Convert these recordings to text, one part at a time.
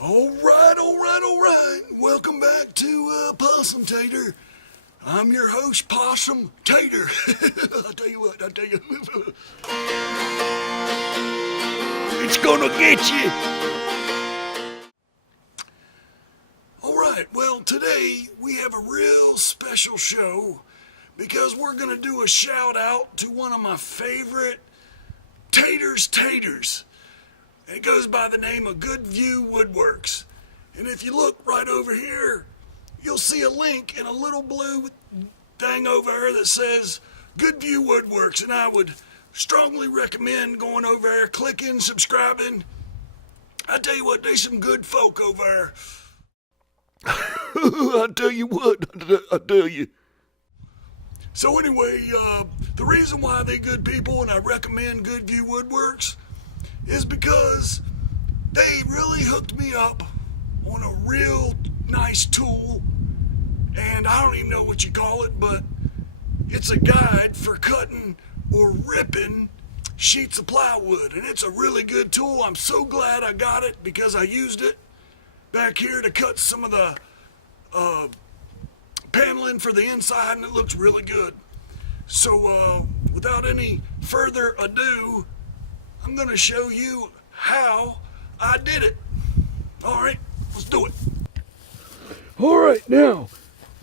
All right. Welcome back to Possum Tater. I'm your host, Possum Tater. I'll tell you. It's gonna get you. All right, well, today we have a real special show because we're gonna do a shout out to one of my favorite taters. It goes by the name of Good View Woodworks. And if you look right over here, you'll see a link in a little blue thing over there that says Good View Woodworks. And I would strongly recommend going over there, clicking, subscribing. I tell you what, there's some good folk over there. I tell you. So anyway, the reason why they're good people and I recommend Good View Woodworks is because they really hooked me up on a real nice tool, and I don't even know what you call it, but it's a guide for cutting or ripping sheets of plywood, and it's a really good tool. I'm so glad I got it because I used it back here to cut some of the paneling for the inside, and it looks really good. So without any further ado, I'm going to show you how I did it. All right, let's do it. All right, now,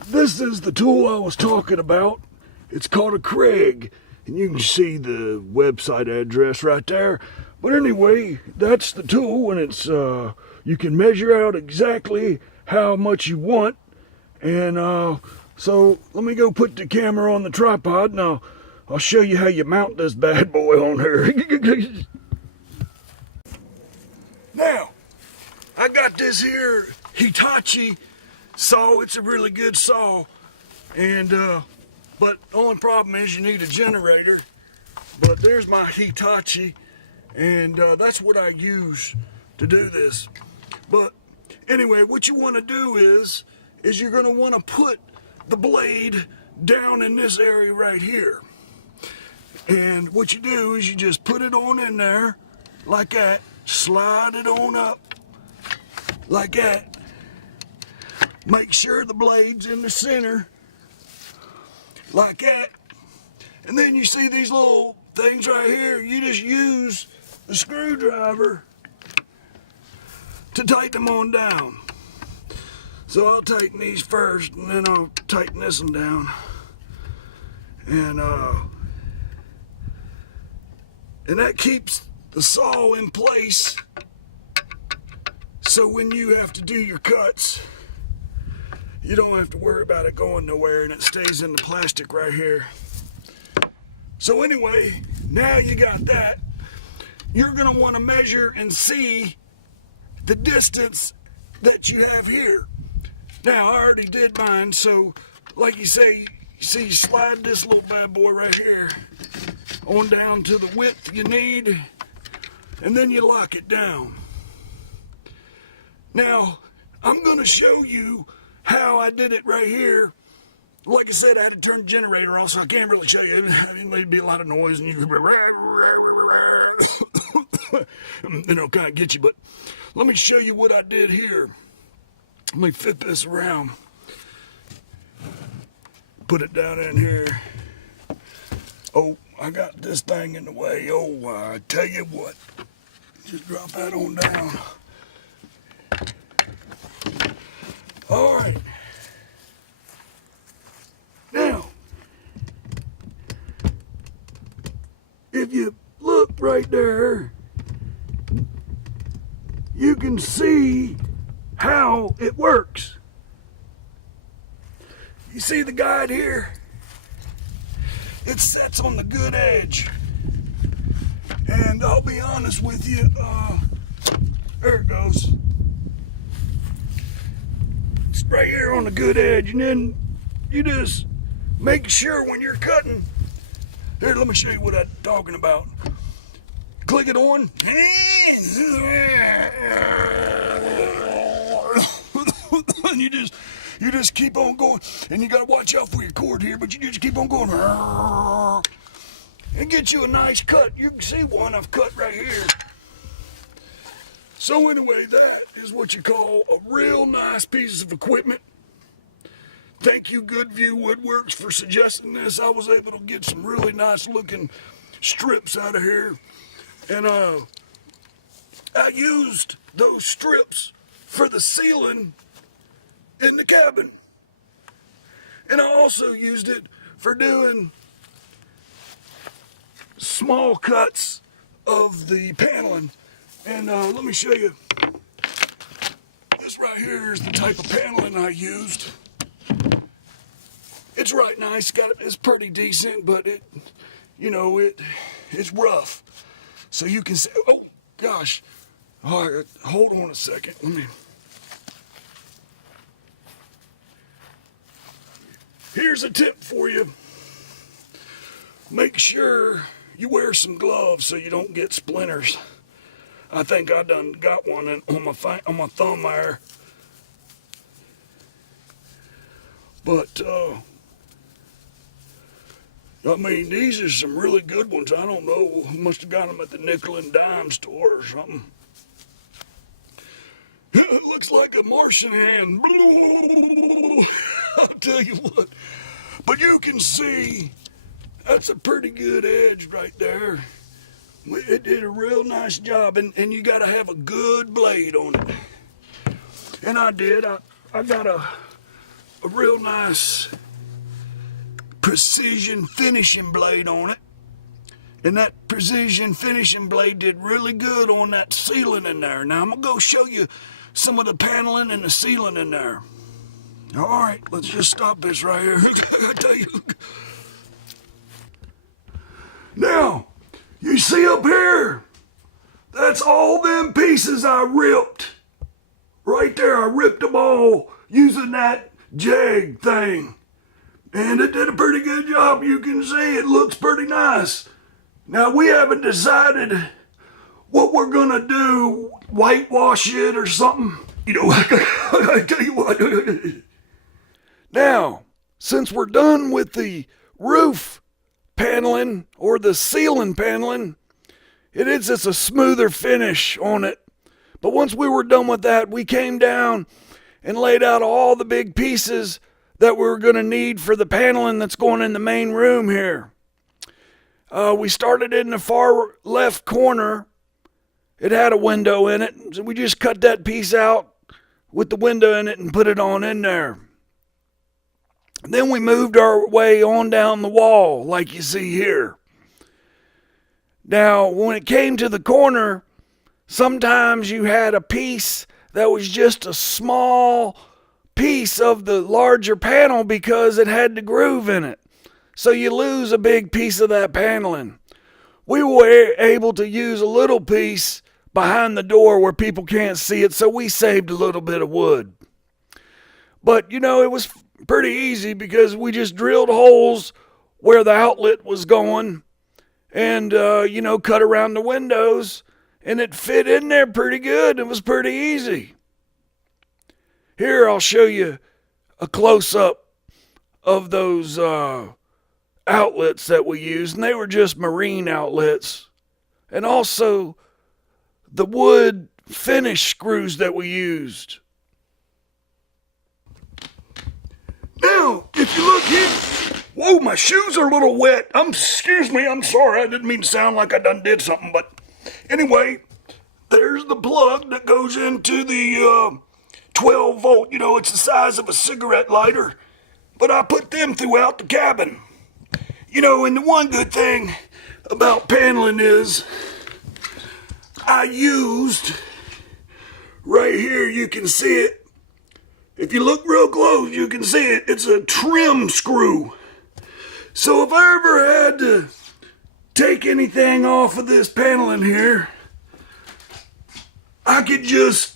this is the tool I was talking about. It's called a Kreg, and you can see the website address right there. But anyway, that's the tool, and it's you can measure out exactly how much you want. And so let me go put the camera on the tripod, and I'll show you how you mount this bad boy on her. Now, I got this here Hitachi saw. It's a really good saw, and but the only problem is you need a generator. But there's my Hitachi, and that's what I use to do this. But anyway, what you want to do is you're going to want to put the blade down in this area right here. And what you do is you just put it on in there like that, slide it on up like that. Make sure the blade's in the center like that. And then you see these little things right here. You just use the screwdriver to tighten them on down. So I'll tighten these first, and then I'll tighten this one down. And that keeps the saw in place, so when you have to do your cuts, you don't have to worry about it going nowhere, and it stays in the plastic right here. So anyway, now you got that, you're going to want to measure and see the distance that you have here. Now, I already did mine, so like you say, you slide this little bad boy right here on down to the width you need, and then you lock it down. Now, I'm going to show you how I did it right here. Like I said, I had to turn the generator off, so I can't really show you. I mean, there'd be a lot of noise, and you could it'll kind of get you, but let me show you what I did here. Let me fit this around. Put it down in here. Oh, I got this thing in the way. Oh, I tell you what. Just drop that on down. All right. Now, if you look right there, you can see how it works. You see the guide here? It sets on the good edge. And I'll be honest with you, there it goes. It's right here on the good edge, and then you just make sure when you're cutting. Here, let me show you what I'm talking about. Click it on. And you just keep on going, and you gotta watch out for your cord here, but you just keep on going and get you a nice cut. You can see one I've cut right here. So anyway, that is what you call a real nice piece of equipment. Thank you, Goodview Woodworks, for suggesting this. I was able to get some really nice looking strips out of here. And I used those strips for the ceiling in the cabin. And I also used it for doing small cuts of the paneling. And let me show you. This right here is the type of paneling I used. It's right nice. It's pretty decent, but it's rough. So you can say, oh gosh. All right, hold on a second. Here's a tip for you. Make sure you wear some gloves so you don't get splinters. I think I done got one on my thumb there. But I mean, these are some really good ones. I don't know, must have got them at the nickel and dime store or something. It looks like a Martian hand. I'll tell you what. But you can see that's a pretty good edge right there. It did a real nice job, and you got to have a good blade on it. And I did. I got a real nice precision finishing blade on it. And that precision finishing blade did really good on that ceiling in there. Now I'm going to go show you some of the paneling and the ceiling in there. All right, let's just stop this right here. I tell you. Now, you see up here? That's all them pieces I ripped. Right there, I ripped them all using that jag thing. And it did a pretty good job. You can see it looks pretty nice. Now, we haven't decided what we're going to do, whitewash it or something. I tell you what. Now, since we're done with the roof paneling or the ceiling paneling, it is just a smoother finish on it. But once we were done with that, we came down and laid out all the big pieces that we were going to need for the paneling that's going in the main room here. We started in the far left corner. It had a window in it, so we just cut that piece out with the window in it and put it on in there. Then we moved our way on down the wall, like you see here. Now, when it came to the corner, sometimes you had a piece that was just a small piece of the larger panel because it had the groove in it. So you lose a big piece of that paneling. We were able to use a little piece behind the door where people can't see it, so we saved a little bit of wood. But, it was pretty easy because we just drilled holes where the outlet was going and, cut around the windows, and it fit in there pretty good. It was pretty easy. Here, I'll show you a close-up of those outlets that we used, and they were just marine outlets. And also the wood finish screws that we used. Now, if you look here, whoa, my shoes are a little wet. Excuse me, I'm sorry. I didn't mean to sound like I done did something, but anyway, there's the plug that goes into the 12 volt. It's the size of a cigarette lighter, but I put them throughout the cabin. And the one good thing about paneling is I used, right here, you can see it. If you look real close, you can see it. It's a trim screw. So if I ever had to take anything off of this paneling here, I could just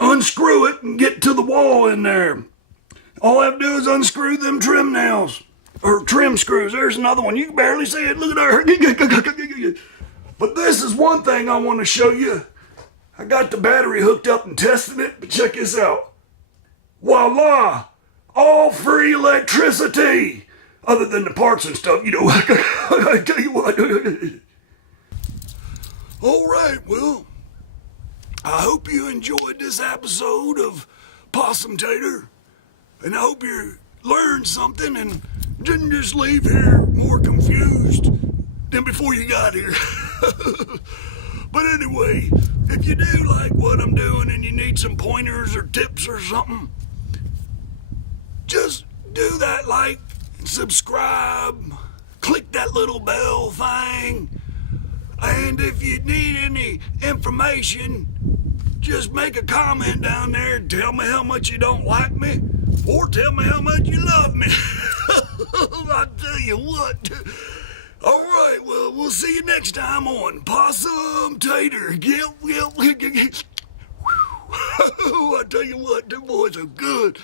unscrew it and get to the wall in there. All I have to do is unscrew them trim nails. Or trim screws. There's another one. You can barely see it. Look at her. But this is one thing I want to show you. I got the battery hooked up and testing it, but check this out. Voila! All free electricity! Other than the parts and stuff, I tell you what. All right, well, I hope you enjoyed this episode of Possum Tater, and I hope you learned something and didn't just leave here more confused than before you got here. But anyway, if you do like what I'm doing and you need some pointers or tips or something, just do that like and subscribe, click that little bell thing, and if you need any information, just make a comment down there and tell me how much you don't like me, or tell me how much you love me. I'll tell you what. All right, well, we'll see you next time on Possum Tater. I tell you what, them boys are good.